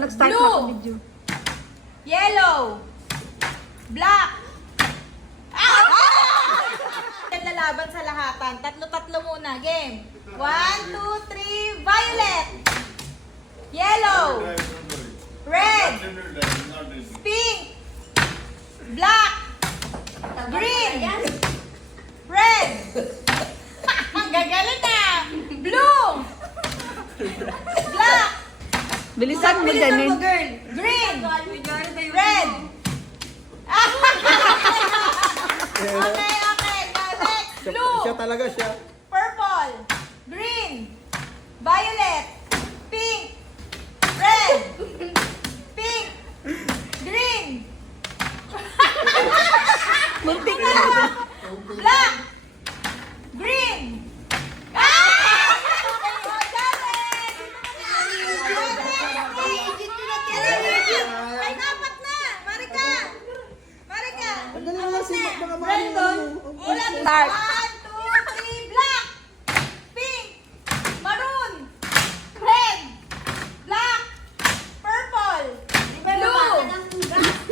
nag-start Blue. ako video. Yellow. Black. Lalaban sa lahatan. Tatlo-tatlo muna. Game. 1, 2, 3. Violet. Yellow. Red. Pink. Black. Green. Red. Ang gagaling na. Blue. Black. Bilisan mo, Janine. Girl. Green. Red. Okay. Next. Blue. Siya talaga siya. Purple. Green. Violet. Pink. Red. Pink. Green. Muntik na. Black. Green. Ay, apat na. Marika. Marika. Ang galing naman si mga Brandon. Ulan. Start. 1, 2, 3. Black. Pink. Maroon. Red. Black. Purple. Blue.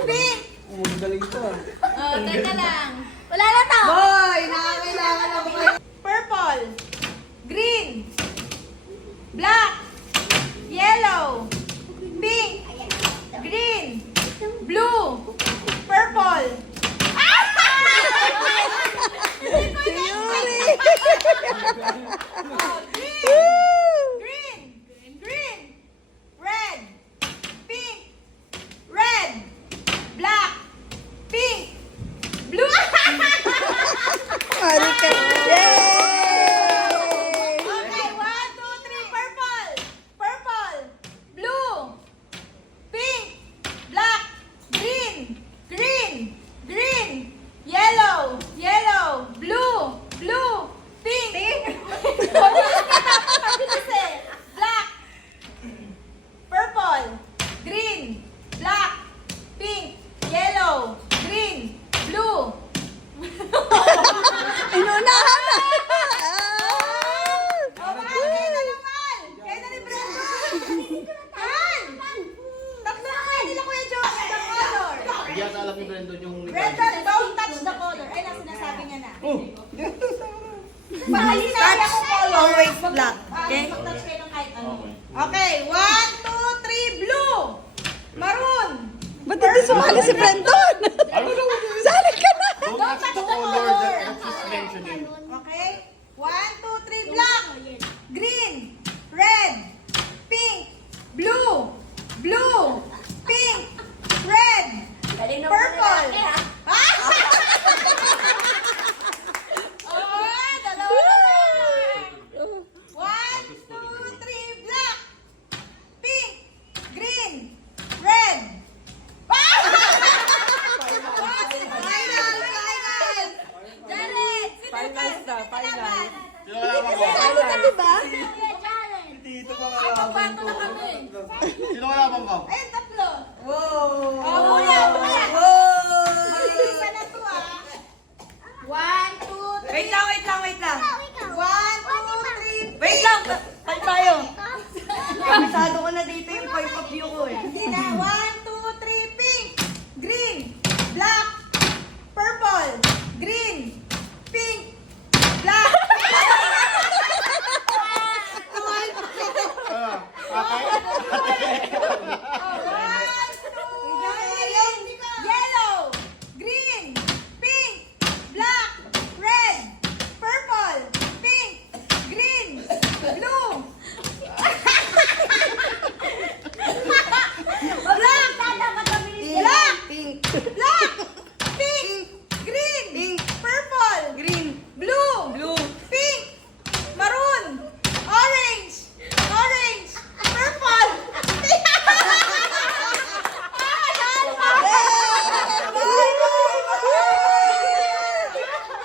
Pink. Oh, ang galing to ah. Oh, teka lang. Wala na to. Boy, nakakailangan ako. Purple. Green. Black. Yellow. Pink. Green. Blue. Purple. Green. Green. Red. Pink. Red. Black. Pink. Blue. Marika. Yay! Okay, 1, 2, 3. Purple. Purple. Blue. Pink. Black. Green. Green. Green. Yellow. Yellow. Blue. Blue. Pink. Mabilis eh. Black. Purple. Green. Black. Pink. Yellow. Green. Blue. Inunahan na. Oh, mahal, kayo na naman! Kayo na ni Brenda! Mahal! Tatlo na kayo nila Kuya Josh, the color! Hindi yata alam ni Brandon yung... Brenda, don't touch the color. Ay, nang sinasabi niya na. Mahal, sinaya ko color. Always black, okay? Mag-touch kayo ng kahit ano. Okay, 1, 2, 3, blue! Maroon! Ba't hindi sumali si Brandon? Sali ka na. Don't touch the color that she's mentioning. Okay? 1, 2, 3, black! Green! Red! Pink! Blue! Blue! Pink! Red! Purple! Ah! Oh, dalawa na lang. 1, 2, 3, black! Pink! Green! Red! Ah! Final! Janet! Finals na, finals. Sino kaya mo? Sali ka, diba? Dito ka Pagbato na kami. Sino kaya mo? Ayun, tatlo. Wow. Oh, muna, muna. Wow. Mag-isa na to, ah. 1, 2, 3. Wait lang, wait lang, wait lang. 1, 2, 3. Wait lang. Tayo tayo. Masyado ko na dito yung point of view ko eh. Hindi na. 1, 2, 3. Pink. Green. Black. Purple. Green. Pink. Black. Yellow, green, pink, black, red, purple, pink, green, blue. Black, Pink. black, pink, green, Pink. purple, Green. blue, Blue. pink, maroon, orange, orange, purple.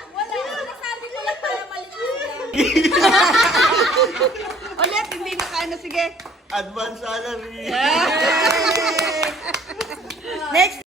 Wala, sinasabi ko lang para malinaw. Ulit, hindi na kaano. Sige. Advance salary. Next.